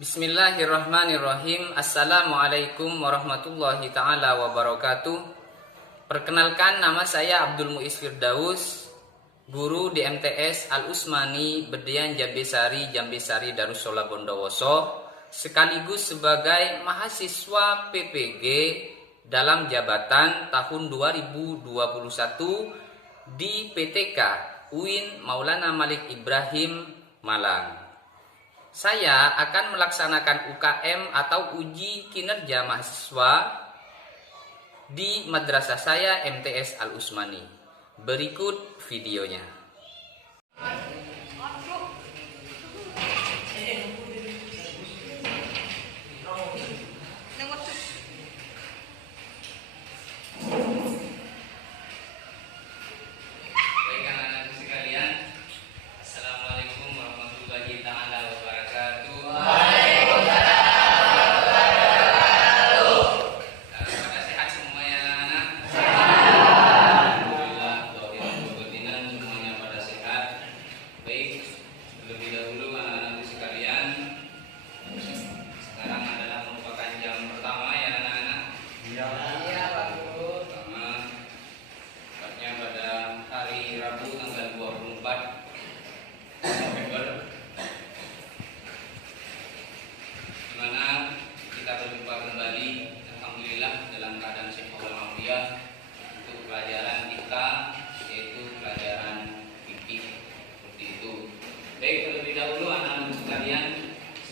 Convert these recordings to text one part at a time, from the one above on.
Bismillahirrahmanirrahim. Assalamualaikum warahmatullahi ta'ala wabarakatuh. Perkenalkan, nama saya Abdul Muiz Firdaus, guru di MTS Al-Usmani Bedhian Jambesari Darussola Bondowoso, sekaligus sebagai mahasiswa PPG dalam jabatan tahun 2021 di PTK UIN Maulana Malik Ibrahim Malang. Saya akan melaksanakan UKM atau uji kinerja mahasiswa di madrasah saya MTS Al-Usmani. Berikut videonya.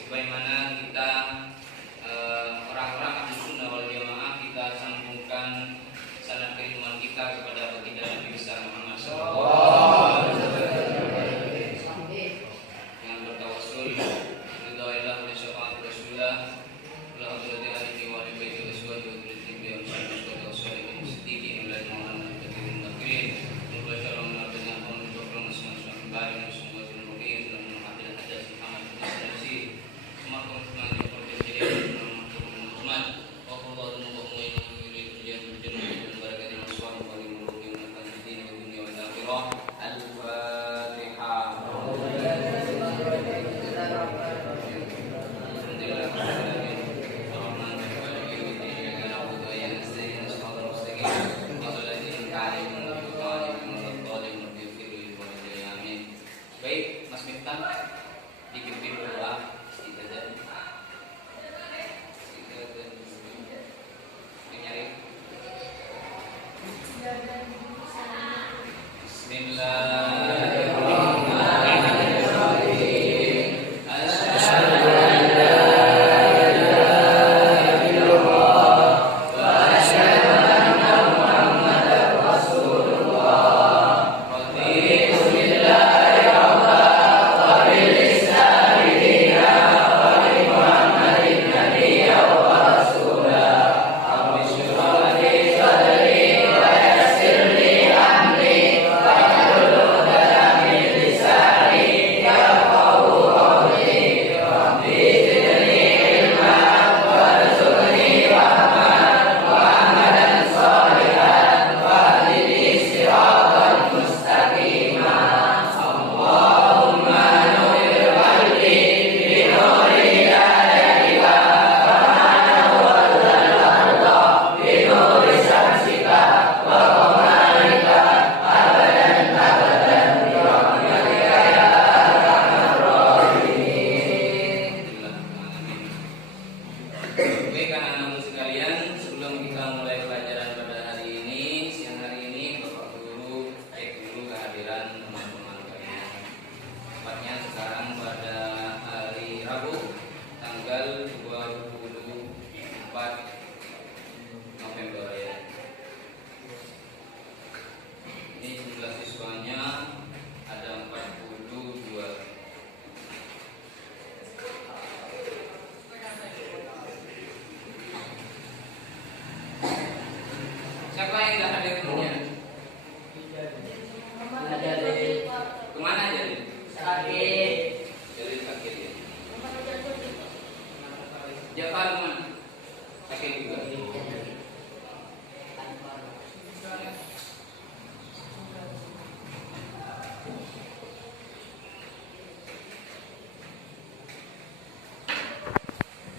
Sebagaimana kita orang-orang Ahlus Sunnah wal Jamaah, kita sambungkan sanad keimanan kita kepada baginda Nabi besar Muhammad SAW dengan bertawassul ridha ilah wa syafaat Rasulullah la hadrati alihi wa ali baiti aswad wa dzurriyyati bi amsalih wa salihin siddiqin la maulana katsirin takirin mubasyaran dengan pembentukan masing-masing baik semua jenuhin dan menghadiri hadas Muhammad sallallahu Baik, Mas Miftah dipimpin doa istighfar. Bismillahirrahmanirrahim. Asyhadu an la ilaha illallah wa asyhadu anna Muhammadar Rasulullah. Raditu billahi rabban wa bil islami dinan wa bi Muhammadin nabiyyan wa rasulah. Rabbi shrah li sadri wa yassir li amri wahlul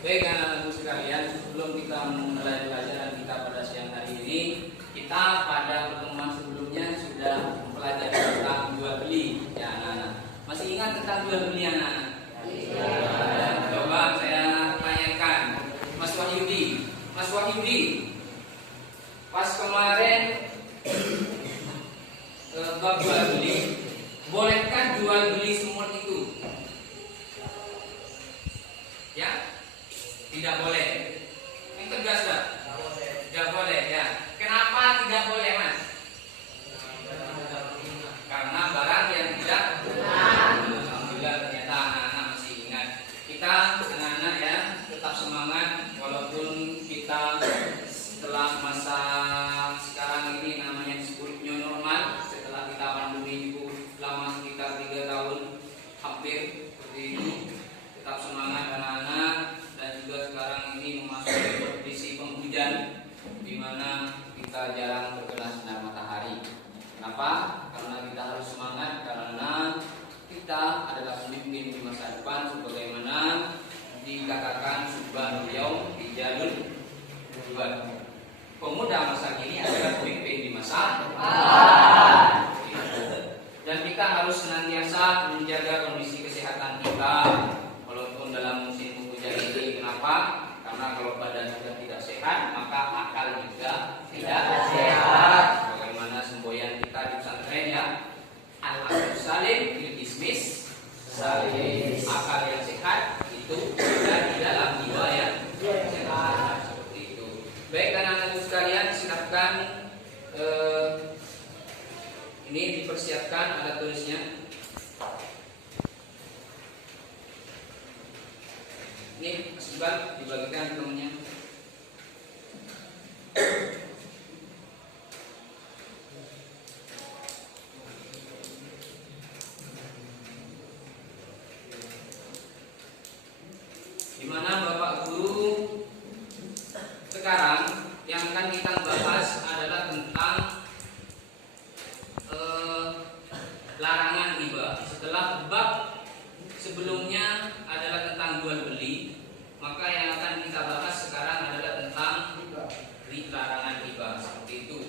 Baik anak-anakku sekalian, sebelum kita mulai pelajaran kita pada siang hari ini, kita pada pertemuan sebelumnya sudah mempelajari tentang jual beli, ya anak-anak. Masih ingat tentang jual beli anak-anak? Coba saya tanyakan, Mas Wahyudi, pas kemarin bab jual beli, bolehkah jual beli semut itu? Ya, tidak boleh. Yang tegas tak? Tidak boleh ya. Kenapa tidak boleh, Mas? Karena barang yang tidak benar. Alhamdulillah ternyata anak-anak masih ingat. Kita anak-anak ya tetap semangat walaupun kita setelah masa sekarang ini namanya disebut new normal, setelah kita pandemi itu lama sekitar 3 tahun hampir seperti itu. Tetap semangat anak-anak, dan juga sekarang ini memasuki kondisi penghujan di mana kita jarang terkena sinar matahari. Kenapa? Karena kita harus semangat karena kita adalah pemimpin di masa depan sebagaimana dikatakan subhan yaum bijalul buat. Pemuda masa kini adalah pemimpin di masa depan. Dan kita harus senantiasa menjaga kondisi kesehatan kita walaupun dalam musim penghujan ini. Kenapa? Karena kalau badan sudah tidak sehat, maka akal juga tidak sehat. Bagaimana semboyan kita di pesantren ya, al-aqlu salim bil ismis salim. Akal yang sehat itu ada di dalam jiwa yang sehat. Seperti itu. Baik anak-anak sekalian, silakan ini dipersiapkan alat tulisnya. Ini Mas Iqbal dibagikan temannya. Di mana Bapak Guru sekarang yang akan kita bahas adalah tentang larangan riba. Setelah bab sebelumnya adalah tentang jual beli, maka yang akan kita bahas sekarang adalah tentang larangan riba. Seperti itu.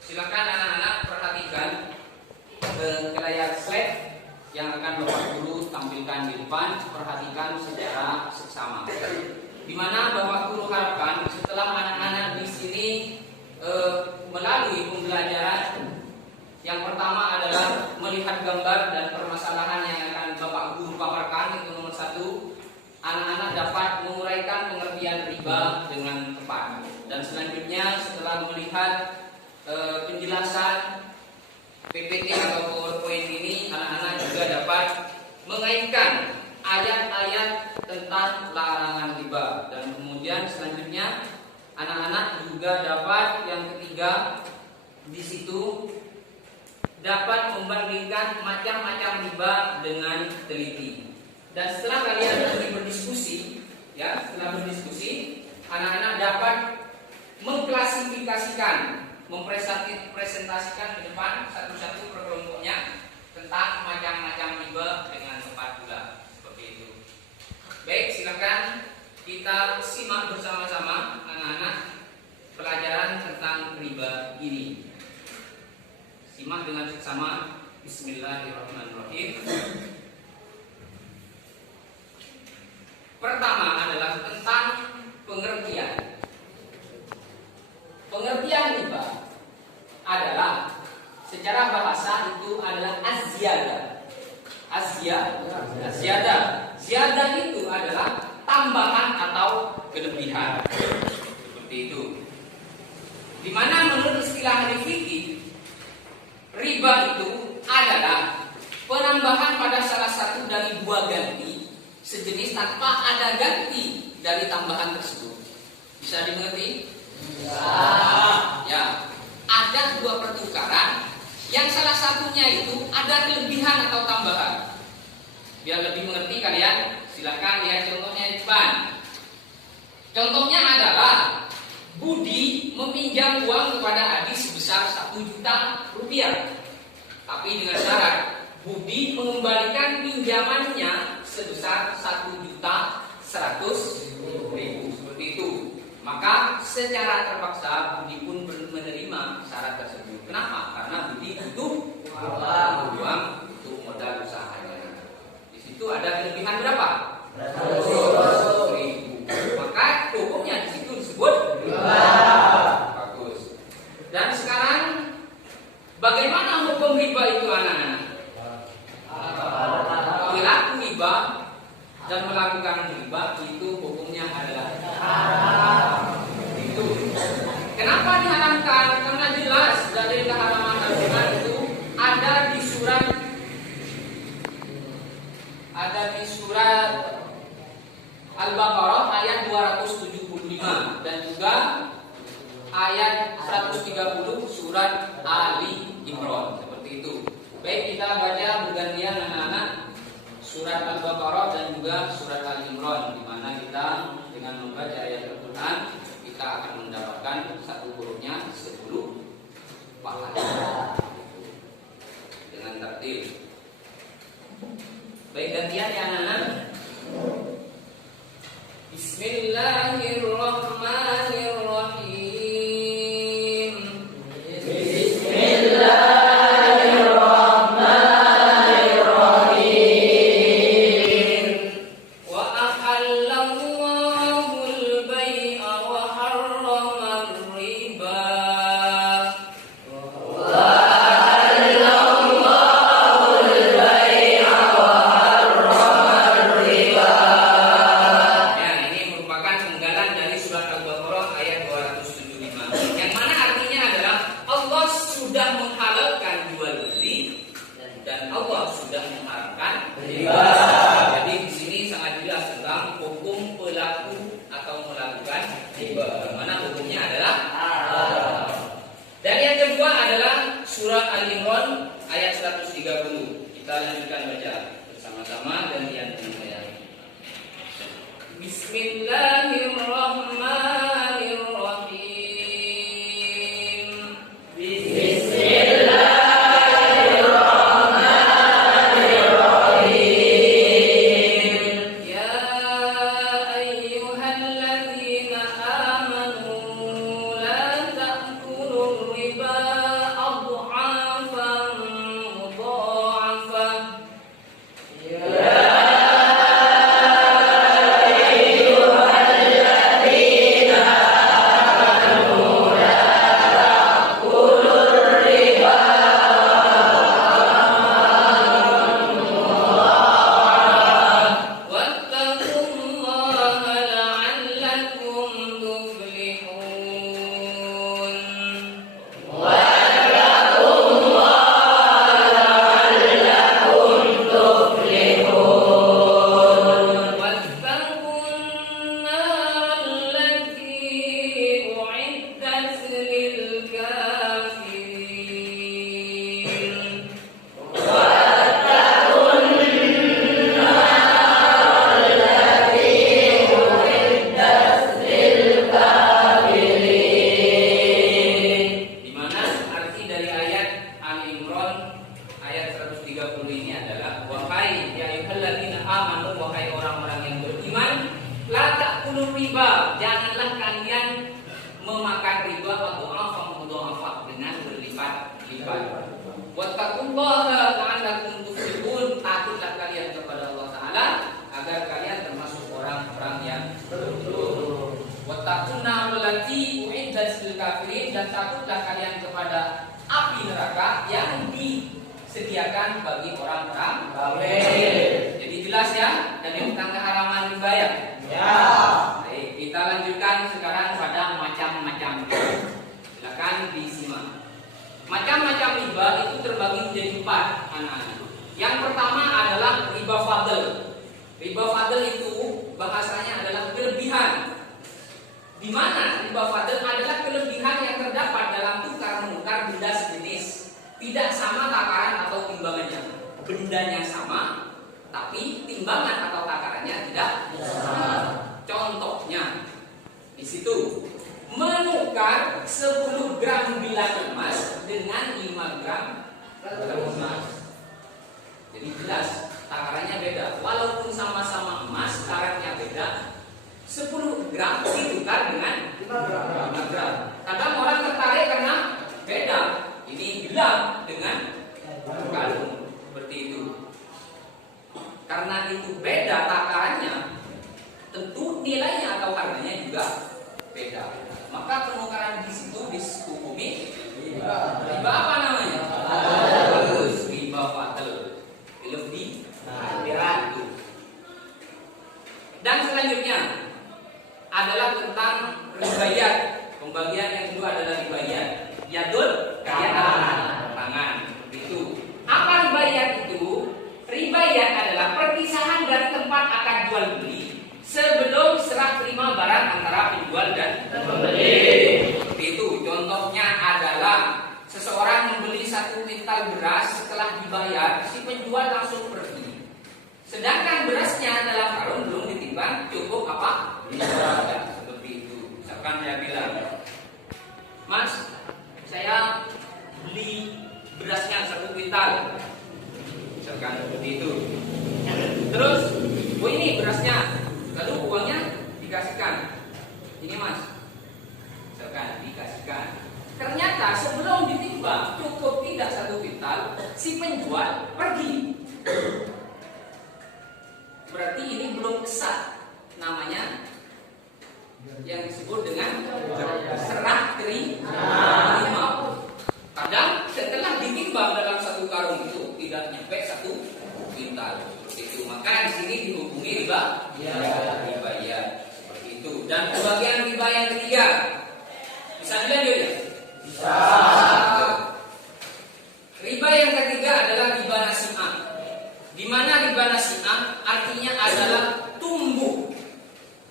Silakan anak-anak perhatikan ke layar slide yang akan Bapak Guru tampilkan di depan. Perhatikan secara seksama. Di mana Bapak Guru harapkan setelah anak-anak di sini melalui pembelajaran, yang pertama adalah melihat gambar dan permasalahan yang akan Bapak Guru paparkan. Itu nomor 1. Anak-anak dapat menguraikan pengertian riba dengan tepat. Dan selanjutnya setelah melihat penjelasan PPT atau PowerPoint ini, anak-anak juga dapat mengaitkan ayat-ayat tentang larangan riba. Dan kemudian selanjutnya anak-anak juga dapat yang ketiga di situ dapat membandingkan macam-macam riba dengan teliti. Dan setelah kalian nanti berdiskusi, ya, setelah berdiskusi, anak-anak dapat mengklasifikasikan, mempresentasikan ke depan satu-satu per kelompoknya tentang macam-macam riba dengan tepat pula. Seperti itu. Baik, silakan kita simak bersama-sama anak-anak pelajaran tentang riba ini. Simak dengan seksama. Bismillahirrahmanirrahim. Pertama adalah tentang pengertian. Pengertian riba adalah secara bahasa itu adalah az-ziyadah. Ziyadah itu adalah tambahan atau kelebihan. Seperti itu. Di mana menurut istilah ahli fikih, riba itu adalah penambahan pada salah satu dari dua ganti sejenis tanpa ada ganti dari tambahan tersebut. Bisa dimengerti? Ya. Ada dua pertukaran yang salah satunya itu ada kelebihan atau tambahan. Biar lebih mengerti kalian, silakan lihat contohnya di depan. Contohnya adalah Budi meminjam uang kepada Adi sebesar 1 juta rupiah. Tapi dengan syarat Budi mengembalikan pinjamannya sebesar 1 juta 100.000 seperti itu. Maka secara terpaksa Budi pun menerima syarat tersebut. Kenapa? Karena Budi butuh uang untuk modal usahanya. Di situ ada kelebihan berapa? 100.000. Maka hukumnya di situ disebut riba. Bagus. Dan sekarang bagaimana hukum riba itu anak-anak? Pelaku riba dan melakukan riba itu hukumnya adalah haram. Itu. Kenapa diharamkan? Karena jelas dari keharaman Al-Quran itu ada di surat Al-Baqarah ayat 275 dan juga ayat 130 surat Ali Imran. Seperti itu. Baik, kita baca bergantian anak-anak surat Al-Baqarah dan juga surat Al-Imran, di mana kita dengan membaca ayat Al-Quran kita akan mendapatkan satu hurufnya 10 pahala dengan tertib. Baik, gantian ya anak-anak. Bismillahirrahmanirrahim. Surat Al-Imran ayat 130. Kita lanjutkan baca bersama-sama dan dengan saya. Bismillahirrahmanirrahim. Bismillahirrahmanirrahim. Ya ayyuhalladzina amanu la ta'kulur riba riba, janganlah kalian memakan riba dengan berlipat-lipat. Wattaqullaha la'allakum tuflihun, takutlah kalian kepada Allah Ta'ala agar kalian termasuk orang-orang yang beruntung. Wattaqun nar allati u'iddat lil kafirin, dan takutlah kalian kepada api neraka yang disediakan bagi orang-orang kafir. Jadi jelas ya, dan tentang keharaman riba ya. Ya. Baik, kita lanjutkan sekarang pada macam-macam riba. Silakan disimak. Macam-macam riba itu terbagi menjadi 4 anak-anak. Yang pertama adalah riba fadl. Riba fadl itu bahasanya adalah kelebihan. Di mana riba fadl adalah kelebihan yang terdapat dalam tukar menukar benda sejenis, tidak sama takaran atau timbangannya. Bendanya sama, tapi timbangan atau takarannya tidak sama. Contohnya di situ menukar 10 gram bilang emas dengan 5 gram emas. Jadi jelas takarannya beda. Walaupun sama-sama emas, karatnya beda. 10 gram ditukar dengan 5 gram. Kadang orang tertarik karena beda. Ini gram dengan kalung, seperti itu. Karena itu beda takarannya, tentu nilainya atau harganya juga beda. Maka penukaran di situ dihukumi riba. Riba apa namanya? Bagus, riba fadl. Lebih akhirat itu. Dan selanjutnya adalah tentang ribayat. Pembagian yang kedua adalah ribayat. Yadul kaya tangan. Itu. Apa ribayat itu? Ribayat adalah perpisahan dari tempat akan jual beli sebelum serah terima barang antara penjual dan pembeli. Seperti itu. Contohnya adalah seseorang membeli 1 kuintal beras, setelah dibayar si penjual langsung pergi. Sedangkan berasnya dalam karung belum ditimbang, cukup apa? Seperti itu. Misalkan saya bilang, Mas, saya beli berasnya 1 kuintal. Misalkan seperti itu. Terus, ini berasnya, lalu uangnya dikasihkan. Ini Mas, misalkan dikasihkan. Ternyata sebelum ditimbang cukup tidak 1 kuintal, si penjual pergi. Berarti ini belum kesat, namanya yang disebut dengan serah terima. Kadang setelah ditimbang dalam 1 karung itu tidak nyampe 1 kuintal, seperti itu. Maka di sini dihubungi riba, riba ya, seperti itu. Dan pembagian riba yang ketiga, bisa dilanjut ya? Bisa. Riba yang ketiga adalah riba nasi'ah. Di mana riba nasi'ah artinya adalah tumbuh.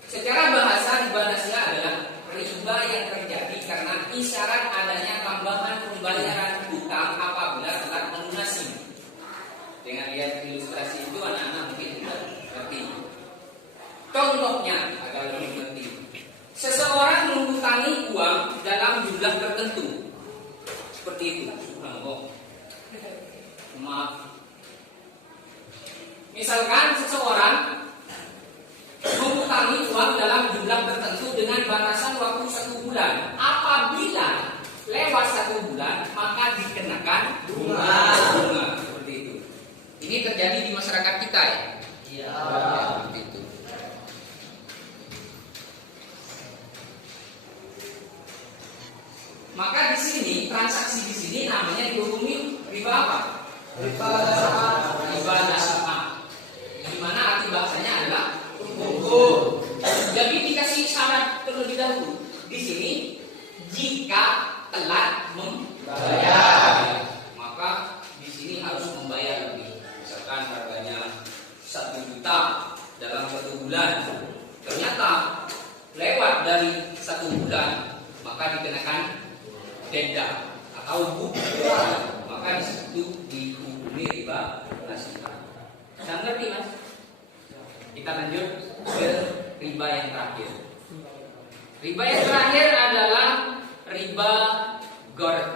Secara bahasa riba nasi'ah adalah riba yang terjadi karena isyarat adanya tambahan pembayaran hutang apabila telah melunasi. Dengan lihat ilustrasi itu anak-anak mungkin tidak ngerti. Contohnya agar lebih penting. Seseorang menghutangi uang dalam jumlah tertentu. Seperti itu. Subhanallah. Maaf. Misalkan seseorang menghutangi uang dalam jumlah tertentu dengan batasan waktu 1 bulan. Apabila lewat 1 bulan, maka dikenakan bunga. Seperti itu. Ini terjadi di masyarakat kita ya. Iya. Seperti itu. Maka di sini transaksi di sini namanya dihukumi riba apa? Riba nasi'ah. Di mana arti bahasanya adalah hukum. Jadi dikasih syarat terlebih dahulu. Di sini jika telat membayar, maka di sini harus membayar lebih. Misalkan harganya 1 juta dalam 1 bulan, ternyata lewat dari 1 bulan, maka dikenakan denda atau bunga, maka di situ dihukumi riba nasi'ah. Bisa ngerti Mas? Kita lanjut ke riba yang terakhir. Riba yang terakhir adalah riba kordun.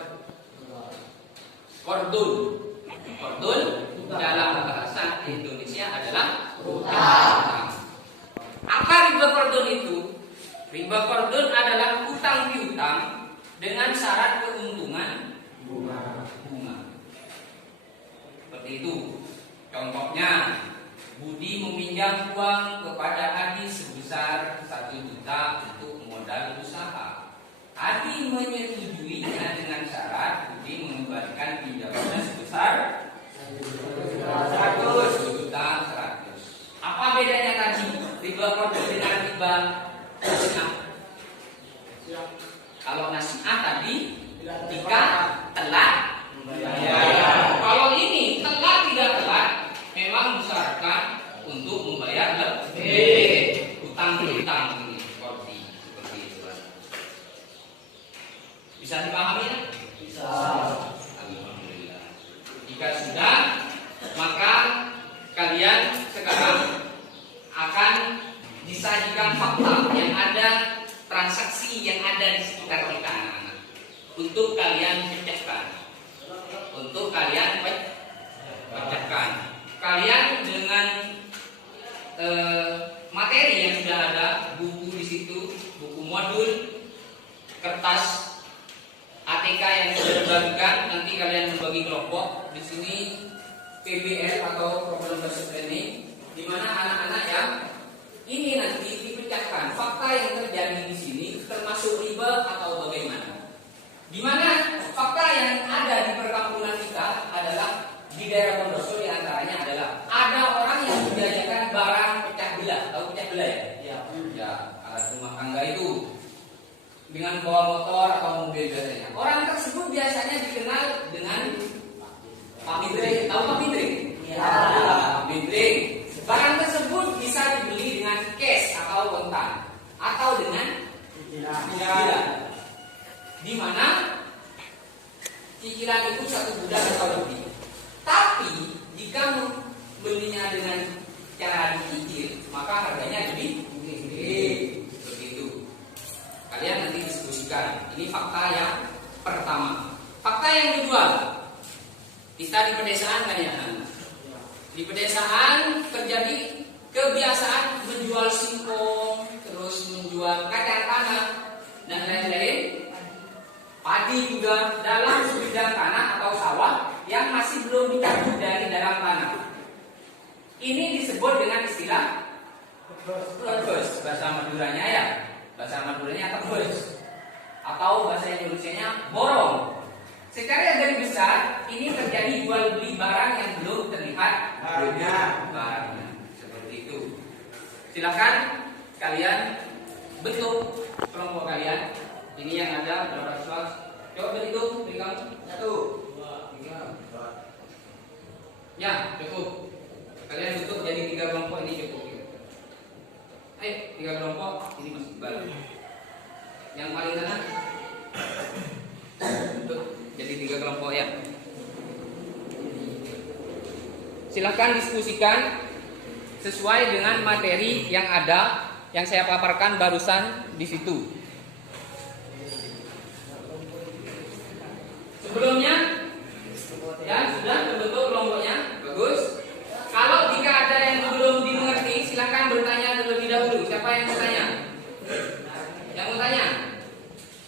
Kordun dalam bahasa Indonesia adalah hutang. Apa riba kordun itu? Riba kordun adalah hutang piutang dengan syarat keuntungan bunga. Seperti itu. Contohnya, Budi meminjam uang kepada Adi sebesar 1 juta untuk modal usaha. Adi menyetujuinya dengan syarat Budi mengembalikan pinjamannya sebesar 100 juta 100. Apa bedanya tadi riba kordun dengan riba nasi'ah? Kalau nasi'ah tadi jika telat membayar. Kalau ini telat tidak telat, memang disyaratkan untuk membayar lebih. Hutang piutang ini seperti itu. Bisa dipahami ya? Bisa. Alhamdulillah. Jika sudah, maka kalian sekarang akan disajikan fakta yang ada, transaksi yang ada di sekitar kita anak-anak, untuk kalian pecahkan. Kalian PBL atau problem based learning, di mana anak-anak yang ini nanti dipecahkan fakta yang terjadi di sini termasuk riba atau bagaimana. Di mana fakta yang ada di perkampungan kita adalah di daerah Bondoso di antaranya adalah ada orang yang menjajakan barang pecah belah. Tahu pecah belah ya? Ya, alat rumah tangga itu dengan bawa motor atau mobil biasanya. Orang tersebut biasanya dikenal dengan Pak Mindring. Tahu Pak Mindring? Ya. Pak Mindring. Barang tersebut bisa dibeli dengan cash atau kontan atau dengan cicilan. Di mana cicilan itu 1 bulan atau lebih. Tapi jika membelinya dengan cara dicicil, maka harganya lebih tinggi. Begitu. Kalian nanti diskusikan. Ini fakta yang pertama. Fakta yang kedua, kita di pedesaan kan ya. Di pedesaan terjadi kebiasaan menjual singkong, terus menjual kacang tanah dan lain-lain. Padi juga dalam sebidang tanah atau sawah yang masih belum dicabut dari dalam tanah. Ini disebut dengan istilah tebus, bahasa Maduranya ya. Bahasa Maduranya tebus atau bahasa Indonesianya borong. Secara garis besar ini terjadi jual beli barang yang belum terlihat barangnya. Seperti itu. Silakan kalian bentuk kelompok kalian. Ini yang ada berapa soal? Coba berhitung, beri kamu 1, 2, 3, 4. Ya, cukup. Kalian bentuk jadi 3 kelompok ini cukup. Ayo, 3 kelompok ini masih baru. Yang paling kanan bentuk jadi 3 kelompok ya. Silahkan diskusikan sesuai dengan materi yang ada yang saya paparkan barusan di situ. Sebelumnya ya sudah terbentuk kelompoknya, bagus. Kalau jika ada yang belum dimengerti, silakan bertanya terlebih dahulu. Siapa yang bertanya? Yang mau tanya?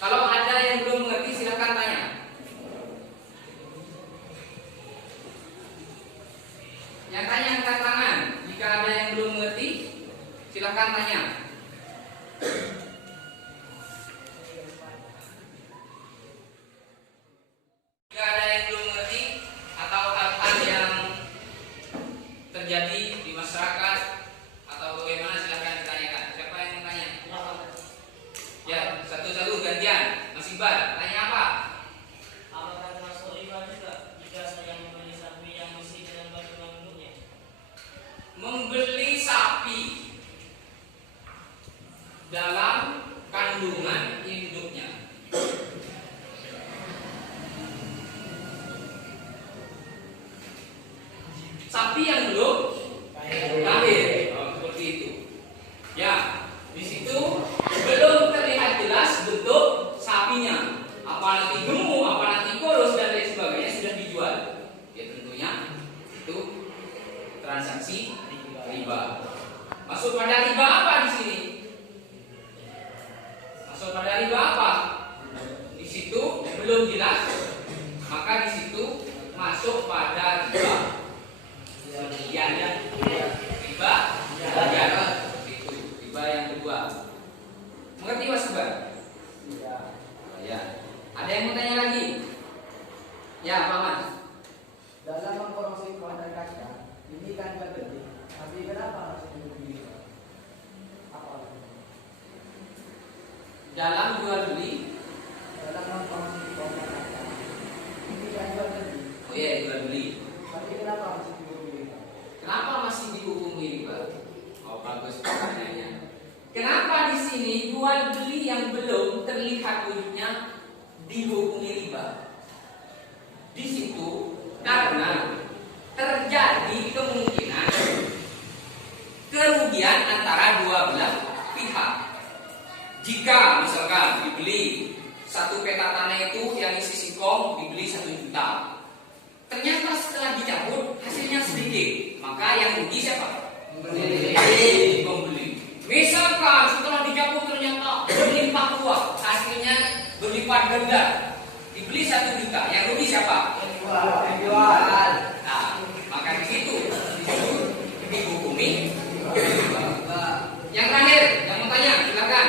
Kalau ada yang belum mengerti, silakan tanya. Yang tanya angkat tangan. Jika ada yang belum mengerti, silakan tanya. Jika ada yang belum mengerti atau hal-hal yang terjadi di masyarakat atau bagaimana, silakan ditanyakan. Siapa yang mau tanya? Ya, satu-satu gantian. Mas Iqbal, tanya apa? Apakah termasuk riba juga jika saya membeli sapi yang masih dalam kandungan induknya? Membeli sapi dalam kandungan induknya. Sapi yang belum lahir, seperti itu. Ya, di situ belum terlihat jelas bentuk sapinya. Apa nanti gemuk, apa nanti kurus dan lain sebagainya sudah dijual. Ya tentunya itu transaksi riba. Masuk pada riba apa di sini? Masuk pada riba apa? Di situ belum jelas, maka di situ masuk pada riba. Sekian ya, riba. Itu riba yang kedua. Mengerti Mas Iqbal? Ya. Ada yang mau tanya lagi? Ya, Pak Mas. Dalam memproduksi bahan kaca, ini kan berbeda. Tapi kenapa harus berbeda? Apa? Dalam jual beli. Dalam memproduksi bahan kaca, ini kan berbeda. Oh iya, jual beli. Tapi kenapa harus berbeda? Kenapa masih dihukumi riba? Oh bagus pertanyaannya. Kenapa di sini jual beli yang belum terlihat wujudnya dihukumi riba? Di situ karena terjadi kemungkinan kerugian antara dua belah pihak. Jika misalkan dibeli satu peta tanah itu yang isi singkong dibeli 1 juta, ternyata setelah dicabut hasilnya sedikit, maka yang rugi siapa? Pembeli. Misalkan setelah dicabut ternyata berlimpah ruah, hasilnya berlipat ganda, dibeli 1 juta, yang rugi siapa? Penjual. Nah, maka Yang terakhir, yang mau tanya, silakan.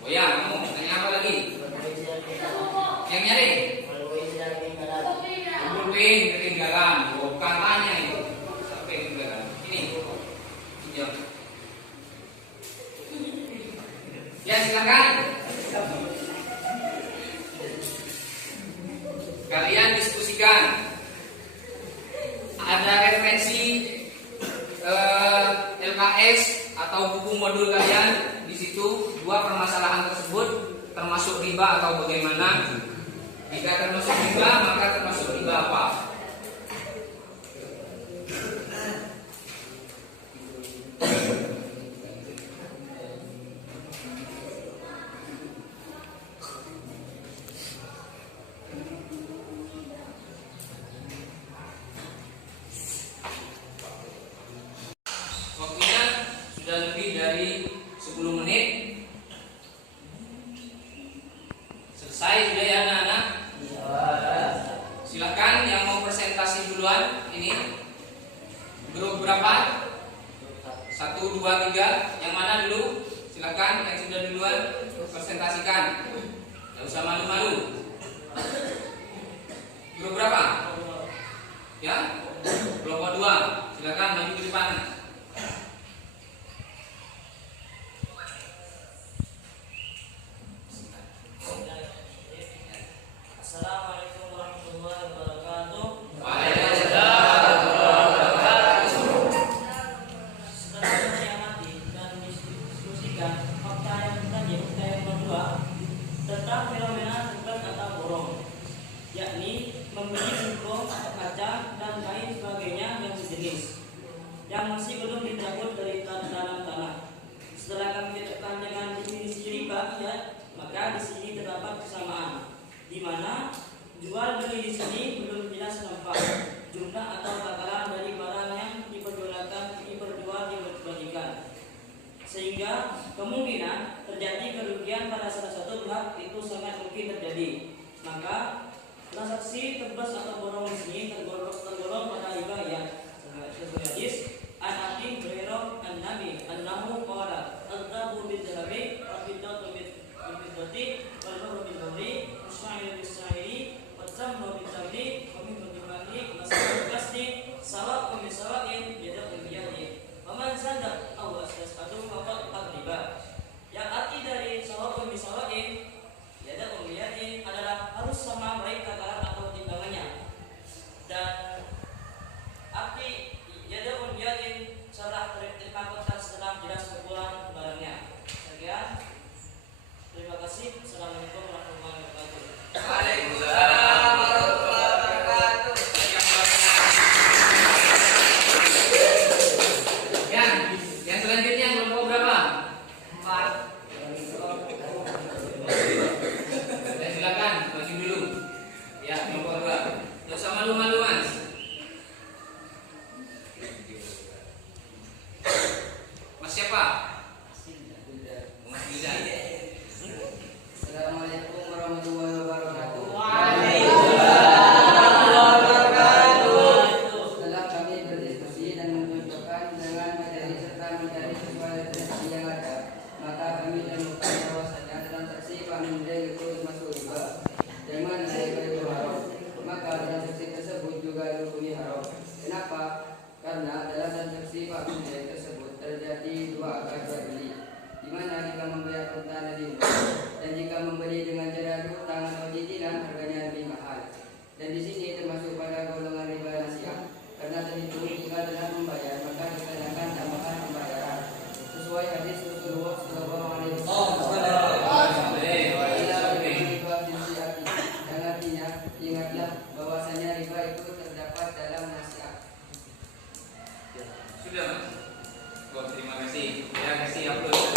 Oh ya, kamu tanya apa lagi? Yang nyari? Bulwing ketinggalan. Bukan tanya itu. Sampai ketinggalan. Ini. Pinjam. Ya, silakan. Kalian diskusikan. Ada referensi LKS atau buku modul kalian di situ dua permasalahan tersebut termasuk riba atau bagaimana? Jika termasuk riba maka termasuk riba apa? Waktunya sudah lebih dari 10 menit. Selesai sudah ya anak-anak? Silakan yang mau presentasi duluan. Ini grup berapa? 1, 2, 3. Yang mana dulu? Silakan yang sudah duluan presentasikan. Tidak usah malu-malu. Grup berapa? Ya? Kelompok 2. Silakan maju ke depan. Assalamualaikum warahmatullahi wabarakatuh. Waalaikumsalam warahmatullahi wabarakatuh. Setelah mencermati dan diskusikan fakta yang kedua tentang fenomena tunggal atau borong, yakni membeli singkong, kaca, dan lain sebagainya yang sejenis, yang masih belum dicabut dari dalam tanah. Setelah kami tetapkan dengan definisi riba, ya, maka di sini terdapat kesamaan, di mana jual beli di sini belum jelas nampak jumlah atau takaran dari barang yang diperjualbelikan, sehingga kemungkinan terjadi kerugian pada salah satu pihak itu sangat mungkin terjadi. Maka transaksi tebas atau borong di sini tergolong pada riba yang sesuai hadis an Abi Hurairah an-Nabi annahu qala al-dhahabu bil-dhahabi wal-fiddatu bil-fiddati wal-bahru bil-bahri wasyairu bis-syairi wat-tamru bil-tamri wa mithlu bil-mali masalan qasdi sawa'un bi-sawa'in yada'u bi-yadi wa man zada aw astasqatu faqad riba. Yang arti dari sawa'un bi-sawa'in yada'u bi-yadi adalah harus sama baik takaran atau timbangannya, dan arti yada'u bi-yadi setelah terpakotkan setelah jelas ukuran barangnya. Sekian. Terima kasih. Assalamualaikum warahmatullahi wabarakatuh. Waalaikumsalam warahmatullahi wabarakatuh. Yang selanjutnya kelompok berapa? 4. Ya, silakan maju dulu. Ya, kelompok 2. Tidak usah malu-malu, Mas. Mas siapa? Mas Yuda. Assalamualaikum warahmatullahi wabarakatuh. Setelah kami berdiskusi dan mencocokkan dengan materi serta mencari sebuah referensi yang ada, maka kami menemukan bahwasanya transaksi pamindai itu termasuk riba, yang mana riba itu haram. Maka transaksi tersebut juga rukuni haram. Kenapa? Karena dalam transaksi pamindai tersebut terjadi dua akad jual beli, di mana jika membayar kontan lebih murah dan jika membeli dengan cara hutang atau cicilan harganya lebih mahal. Dan di sini termasuk pada golongan riba nasiah, karena terhitung jika telah membayar maka dikenakan tambahan pembayaran sesuai hadis Rasulullah Sallallahu Alaihi Wasallam. Yang artinya ingatlah bahwasanya riba itu terdapat dalam nasiah. Sudah, Mas. Oh, terima kasih. Ya, kasih upload.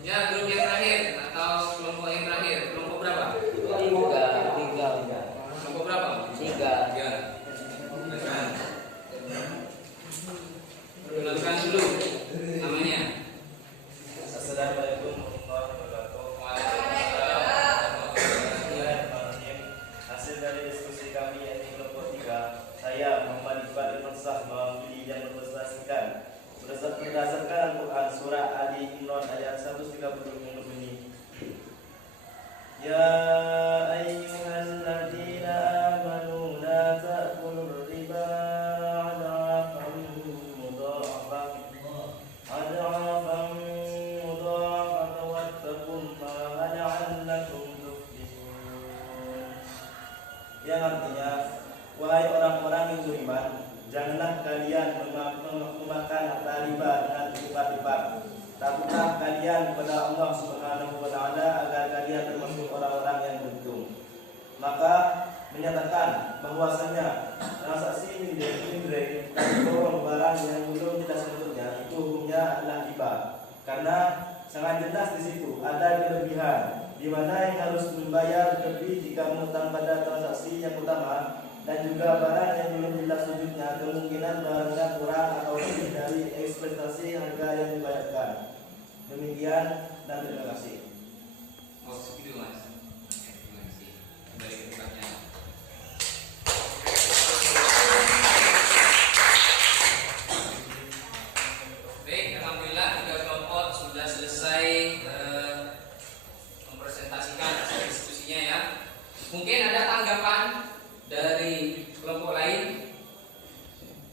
Ya, grup yang terakhir atau kelompok yang terakhir. Kelompok berapa? Kelompok berapa? 3. Perkenalkan dulu namanya. Assalamualaikum warahmatullahi wabarakatuh. Hasil dari diskusi kami yakni kelompok 3, saya يا أيها الذين آمنوا لا تأكلوا الربا أضعافا مضاعفة واتقوا الله لعلكم تفلحون. Yang artinya, wahai orang-orang yang beriman, janganlah kalian memakan harta riba dengan lipat-lipat. Takutlah kalian kepada Allah Subhanahu wa taala agar kalian termasuk orang-orang yang beruntung. Maka menyatakan bahwasanya transaksi mindre dan borong barang yang belum jelas bentuknya itu hukumnya adalah riba. Karena sangat jelas di situ ada kelebihan di mana yang harus membayar lebih jika mengutang pada transaksi yang utama, dan juga barang yang belum jelas wujudnya kemungkinan barangnya kurang atau lebih dari ekspektasi harga yang dibayarkan. Demikian dan terima kasih. Oh, segitu Mas. Terima kasih. Kembali ke tempatnya. Baik, alhamdulillah tiga kelompok sudah selesai mempresentasikan hasil diskusinya ya. Mungkin ada tanggapan dari kelompok lain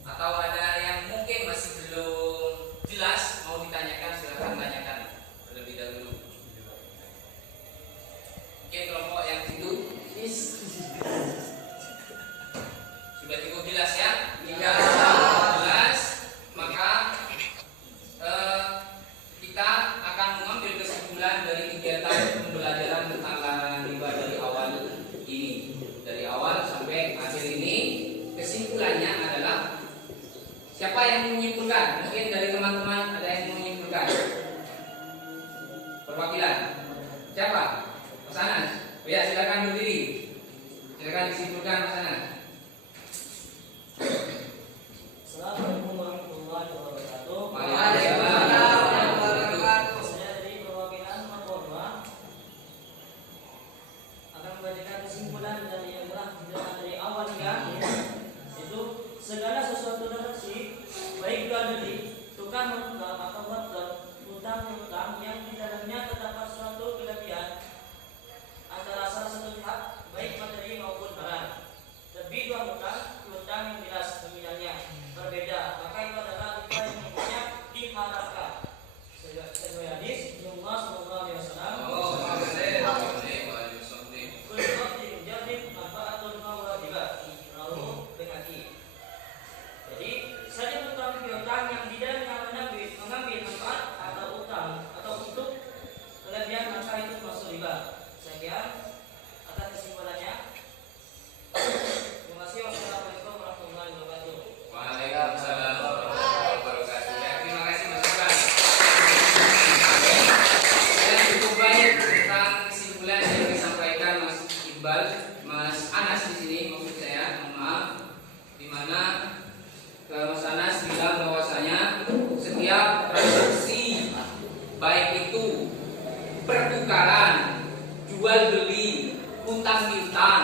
atau ada yang mungkin masih belum jelas mau ditanyakan, silakan tanyakan terlebih dahulu. Mungkin kelompok yang itu sudah cukup jelas ya. Jika jelas, maka kita akan mengambil kesimpulan dari kegiatan pembelajaran tentang larangan riba dari awal ini, dari awal sampai akhir ini. Kesimpulannya adalah, siapa yang menyimpulkan? Mungkin dari teman-teman ada yang menyimpulkan. Perwakilan. Siapa? Mas Anas. Oh ya, silakan berdiri. Silakan disimpulkan Mas Anas. Assalamualaikum warahmatullahi wabarakatuh. Waalaikumsalam warahmatullahi wabarakatuh. Saya dari perwakilan Mapolwa akan membacakan kesimpulan dari yang telah dijelaskan dari awal hingga akhir. Itu segala sesuatu transaksi, baik jual beli, tukar menukar atau barter, utang piutang yang di dalamnya terdapat suatu kelebihan antara salah satu pihak, baik materi maupun barang. Lebih dua utang yang jelas nominalnya berbeda, maka itu adalah riba yang hukumnya diharamkan. Sesuai hadis Rasulullah sallallahu alaihi wasallam. Jadi, saja utang piutang yang tidak mengambil manfaat atau utang atau untuk kelebihan, maka itu masuk riba. Sekian atas kesimpulannya. Terima kasih. Wassalamualaikum warahmatullahi wabarakatuh. Waalaikumsalam warahmatullahi wabarakatuh. Ya, terima kasih Mas Iqbal. Dan cukup banyak tentang kesimpulan yang disampaikan Mas Iqbal, Mas Anas di sini maksud saya, mohon maaf, di mana Mas Anas bilang bahwasanya setiap transaksi baik itu pertukaran, jual beli, utang piutang,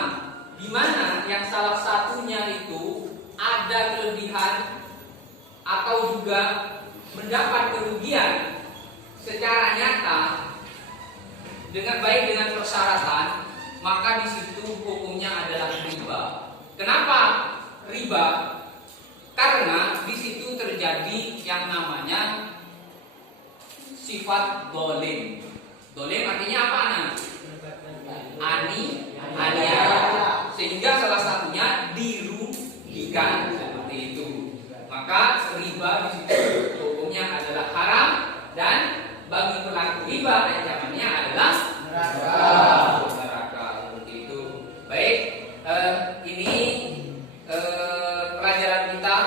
di mana yang salah satunya itu ada kelebihan atau juga mendapat kerugian secara nyata dengan baik dengan persyaratan, maka di situ hukumnya adalah riba. Kenapa riba? Karena di situ terjadi yang namanya sifat dolim. Dolim artinya apa? Aniaya. Sehingga salah satunya dirugikan seperti itu. Maka riba di situ hukumnya adalah haram, dan bagi pelaku riba ancamannya adalah neraka. Seperti itu. Baik, ini pelajaran kita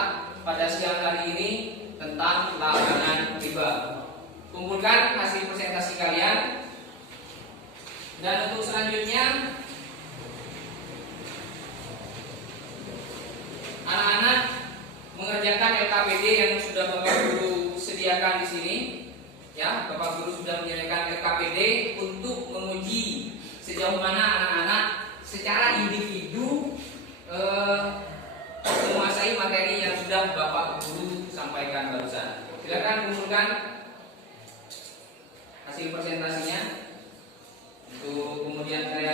pada siang hari ini tentang larangan riba. Kumpulkan hasil presentasi kalian. Dan untuk selanjutnya, anak-anak mengerjakan LKPD yang sudah Bapak Guru sediakan di sini. Ya, Bapak Guru sudah menyediakan LKPD untuk menguji sejauh mana anak-anak secara individu menguasai materi yang sudah Bapak Guru sampaikan barusan. Silakan kumpulkan hasil presentasinya untuk kemudian kalian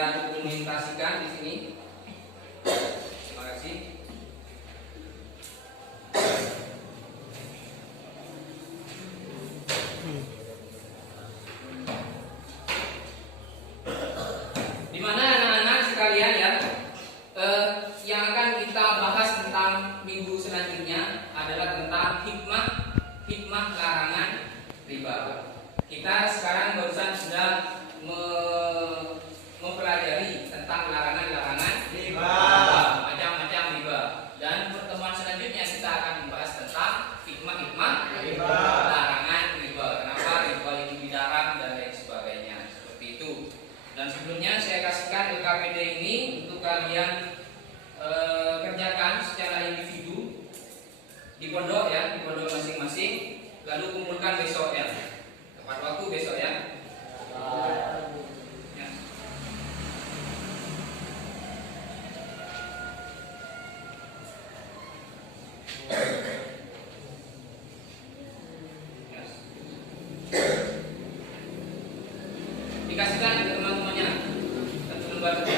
Dan sebelumnya saya kasihkan LKPD ini untuk kalian kerjakan secara individu di pondok ya, di pondok masing-masing. Lalu kumpulkan besok ya, tepat waktu besok ya. Ya. Dikasihkan ke teman-temannya satu lembar.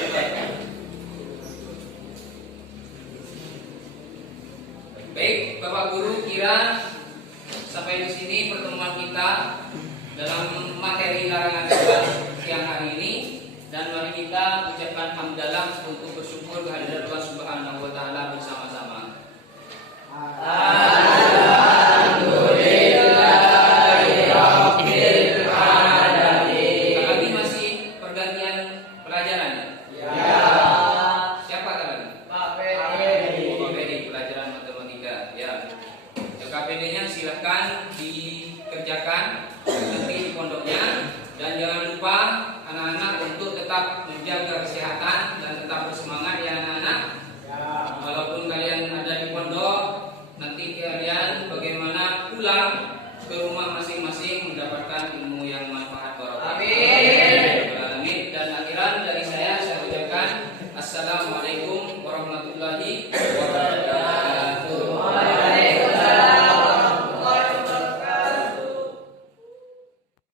Baik, Bapak Guru, kira sampai di sini pertemuan kita dalam materi larangan debat